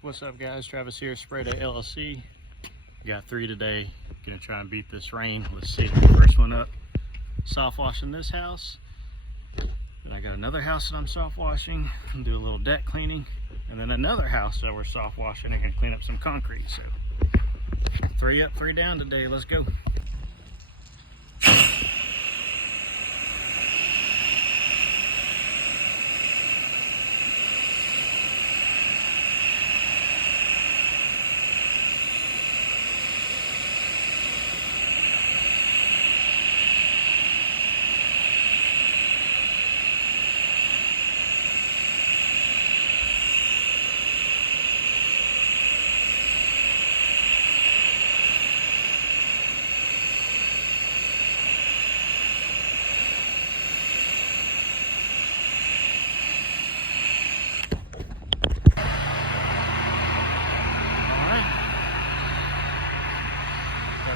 What's up, guys? Travis here, Spray Day LLC. Got 3 today. Gonna try and beat this rain. Let's see. First one up, soft washing this house. Then I got another house that I'm soft washing. And do a little deck cleaning, and then another house that we're soft washing and clean up some concrete. So 3 up, 3 down today. Let's go.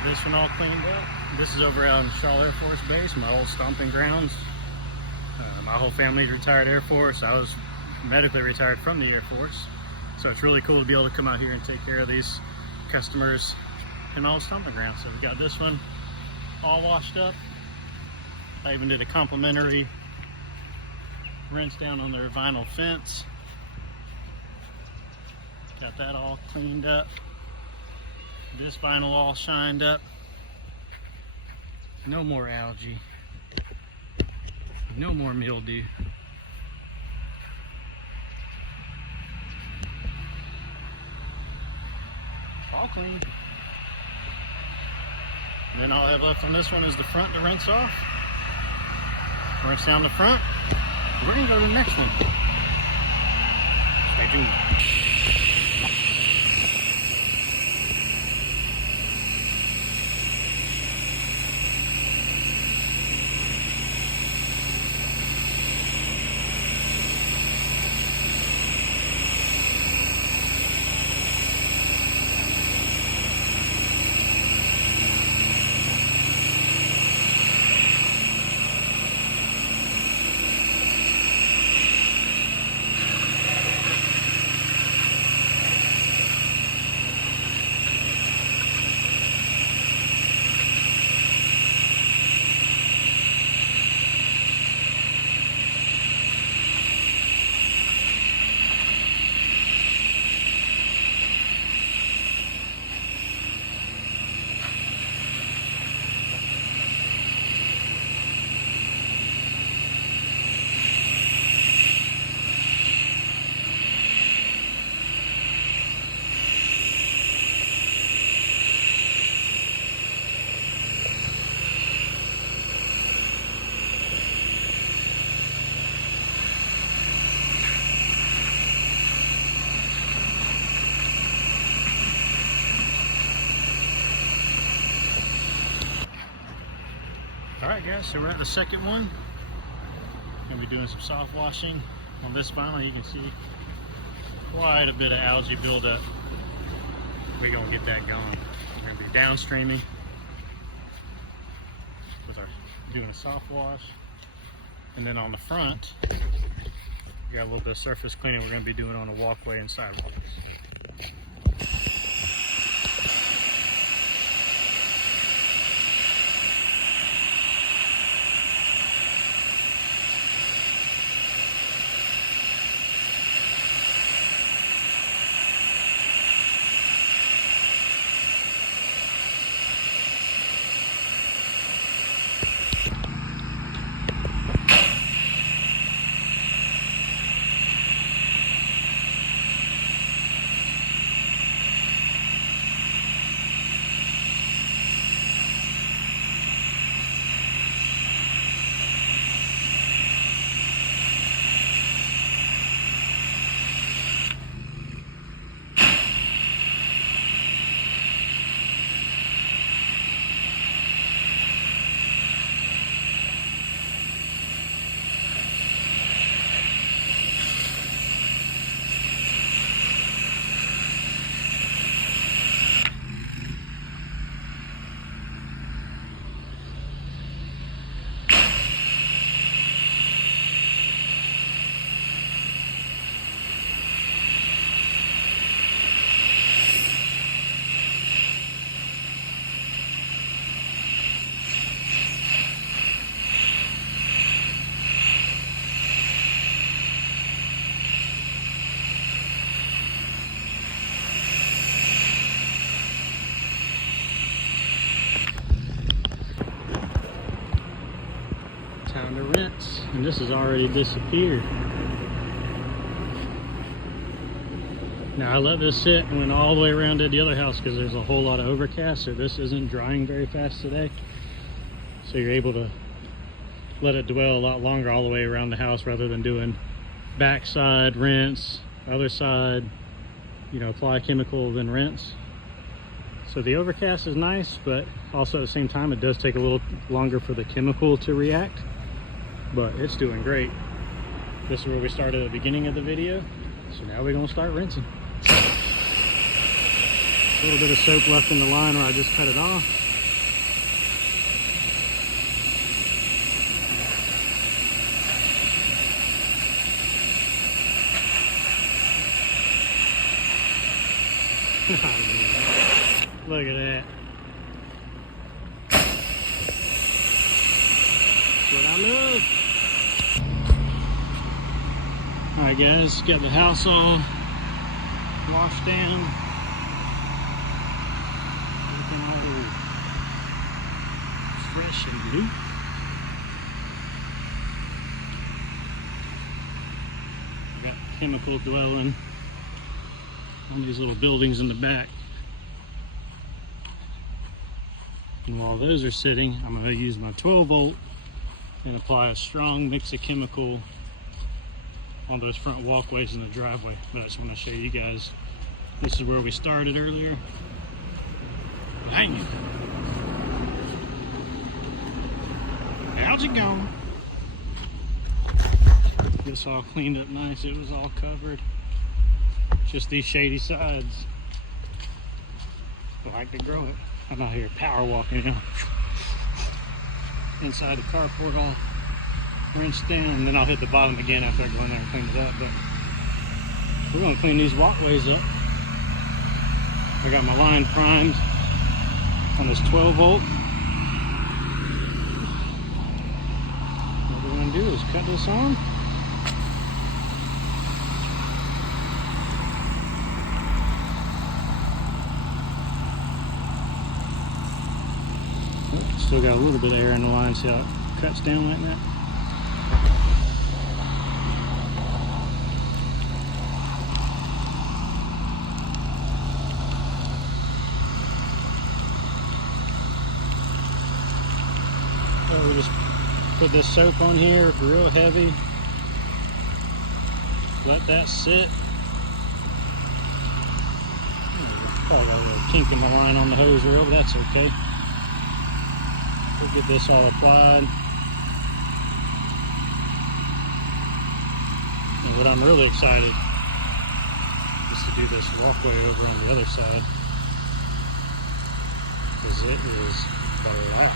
This one all cleaned up. This is over out in Shaw Air Force Base, my old stomping grounds. My whole family's retired Air Force. I was medically retired from the Air Force. So it's really cool to be able to come out here and take care of these customers in all stomping grounds. So we got this one all washed up. I even did a complimentary rinse down on their vinyl fence. Got that all cleaned up. This vinyl all shined up. No more algae. No more mildew. All clean. And then all I have left on this one is the front to rinse off. Rinse down the front. We're gonna go to the next one. Stay tuned. Alright guys, so we're at the second one. Gonna be doing some soft washing on this vinyl. You can see quite a bit of algae buildup. We're gonna get that going. We're gonna be downstreaming with our doing a soft wash. And then on the front, we got a little bit of surface cleaning we're gonna be doing on the walkway and sidewalks. and this has already disappeared. Now I let this sit and went all the way around to the other house because there's a whole lot of overcast, so this isn't drying very fast today. So you're able to let it dwell a lot longer all the way around the house rather than doing backside, rinse, other side, you know, apply chemical, then rinse. So the overcast is nice, but also at the same time it does take a little longer for the chemical to react, but it's doing great. This is where we started at the beginning of the video, so now we're gonna start rinsing. A little bit of soap left in the line where I just cut it off. Look at that. That's what I love. Alright guys, got the house all washed down. Looking all fresh and new. I got chemical dwelling on these little buildings in the back. And while those are sitting, I'm going to use my 12 volt and apply a strong mix of chemical on those front walkways in the driveway. But I just want to show you guys, this is where we started earlier. Dang it. How's it going? This all cleaned up nice. It was all covered. Just these shady sides. I like to grow it. I'm out here power walking, you know. Inside the carport all rinsed down, and then I'll hit the bottom again after I go in there and clean it up. But we're gonna clean these walkways up. I got my line primed on this 12 volt. What we're gonna do is cut this on. Still got a little bit of air in the line, see how it cuts down like that? So we just put this soap on here real heavy. Let that sit. Probably got a little kink in the line on the hose reel, but that's okay. We'll get this all applied. And what I'm really excited is to do this walkway over on the other side, because it is black.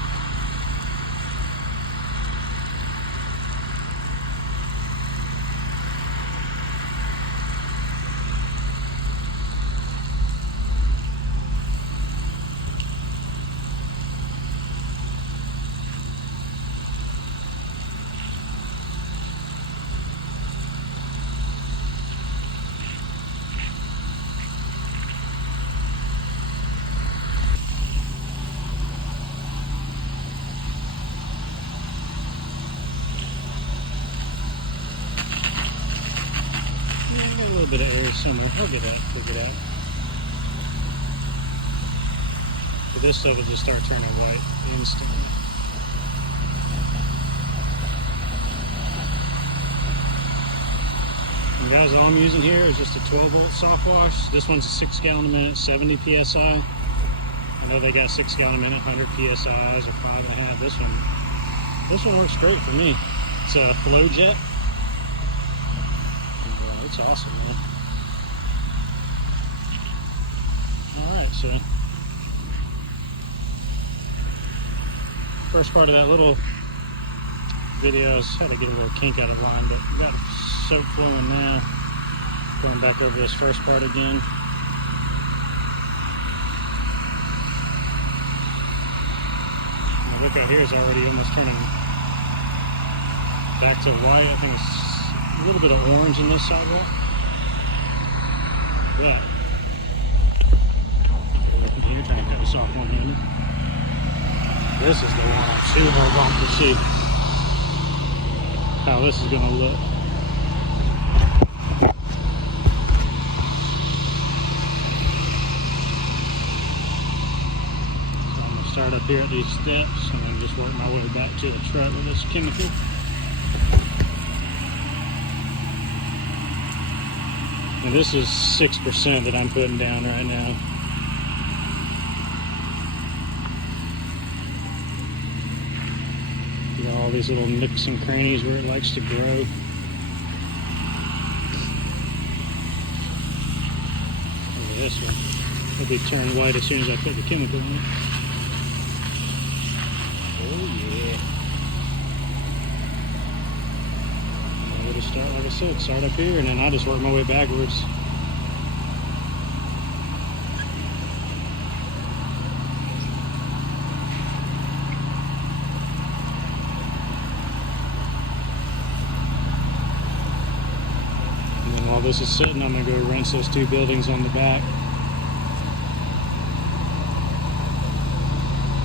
A little bit of air somewhere. I'll get that, figure it out. But this stuff will just start turning white instantly. And guys, all I'm using here is just a 12 volt soft wash. This one's a 6 gallon a minute, 70 psi. I know they got 6 gallon a minute, 100 psi's or 5.5. This one works great for me. It's a flow jet. It's awesome, man. Alright, so first part of that little video, I had to get a little kink out of line, but we got soap flowing now. Going back over this first part again. And look out here, it's already almost turning back to white. I think it's a little bit of orange in this sidewalk. Yeah. Here, trying to cut this off one-handed. This is the one I'm super pumped to see. how this is gonna look. So I'm gonna start up here at these steps and then just work my way back to the truck with this chemical. And this is 6% that I'm putting down right now. All these little nooks and crannies where it likes to grow. Look at this one. It'll be turned white as soon as I put the chemical in it. Oh yeah. I'm going to start, like I said, start up here and then I'll just work my way backwards. While this is sitting, I'm going to go rinse those two buildings on the back.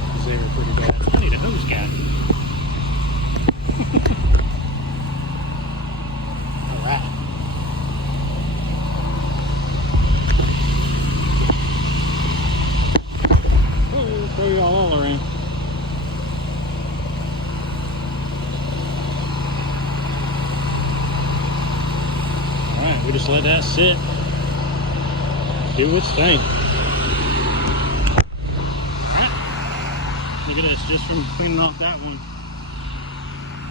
Because they were pretty bad. I need a hose guy. Alright. Oh, throw you all around. We just let that sit, do its thing. Alright, look at this, just from cleaning off that one,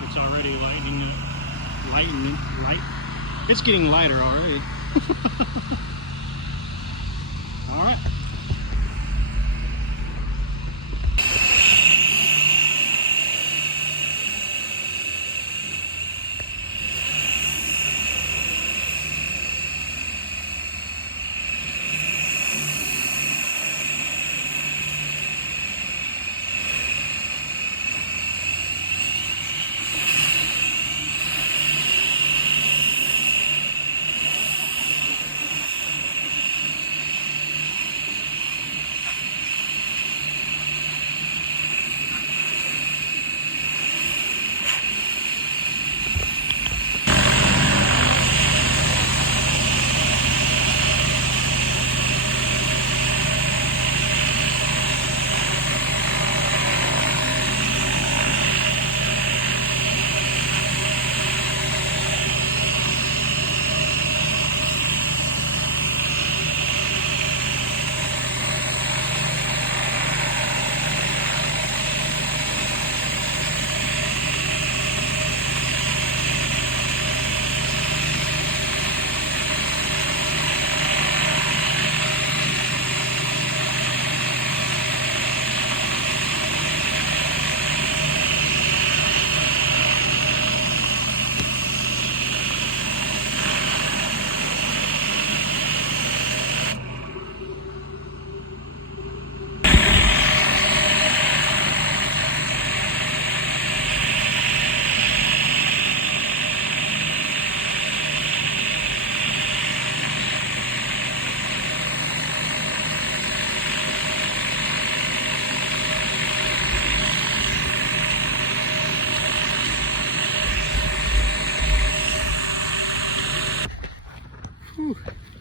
it's already light. It's getting lighter already. Alright.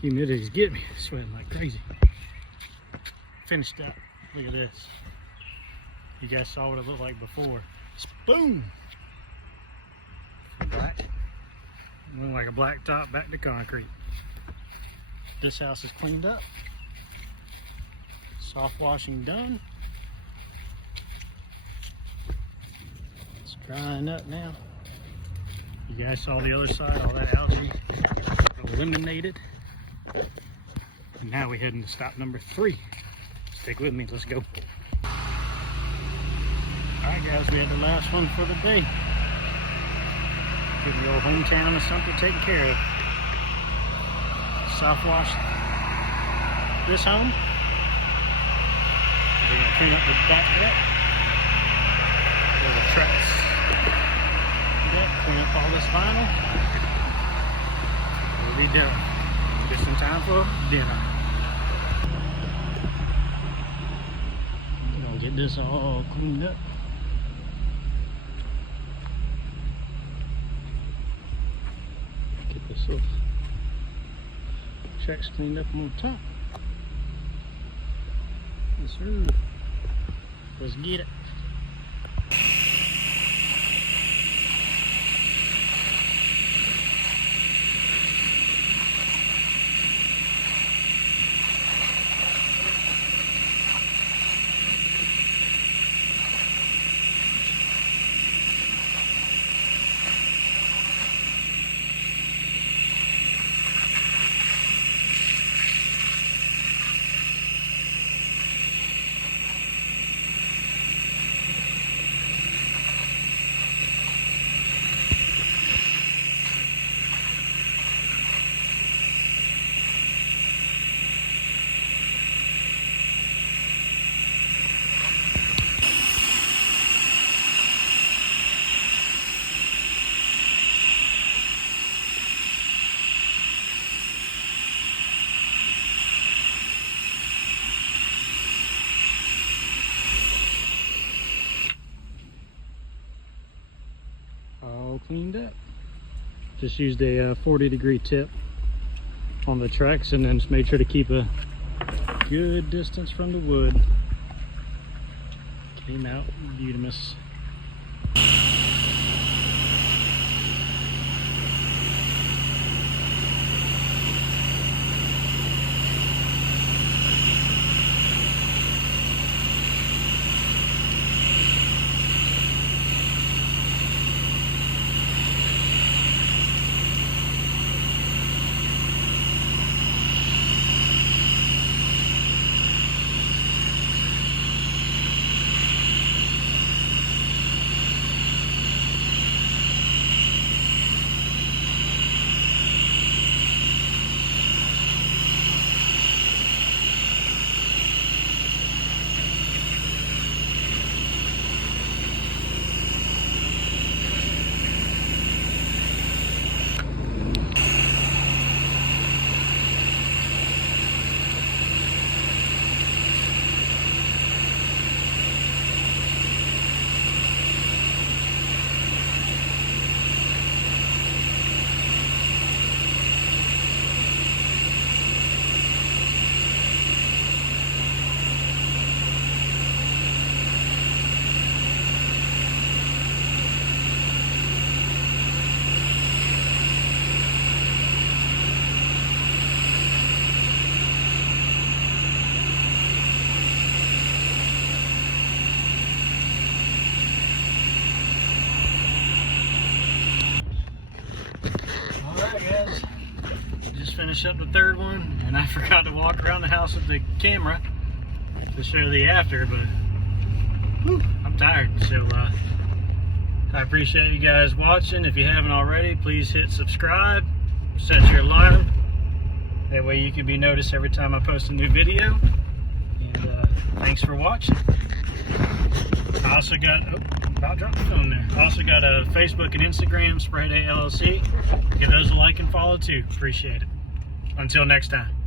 Humidity's getting me, sweating like crazy. Finished up. Look at this. You guys saw what it looked like before. Boom! Black. Looked like a black top back to concrete. This house is cleaned up. Soft washing done. It's drying up now. You guys saw the other side, all that algae eliminated. And now we're heading to stop number 3. Stick with me, let's go. Alright guys, we had the last one for the day. Give the old hometown or something taken care of. Soft wash this home. We're going to clean up the back deck. The trucks. Clean up all this vinyl. We'll be done. Just in time for dinner. Gonna get this all cleaned up. So track's cleaned up on the top. Yes, sir. Let's get it. All cleaned up. Just used a 40-degree tip on the tracks, and then just made sure to keep a good distance from the wood. Came out beautimous. Finish up the third one, and I forgot to walk around the house with the camera to show the after, but whew, I'm tired. So I appreciate you guys watching. If you haven't already, please hit subscribe, set your alarm, that way you can be noticed every time I post a new video. And thanks for watching. I also got about dropped the phone there. I also got a Facebook and Instagram, Spray Day LLC. Give those a like and follow too. Appreciate it. Until next time.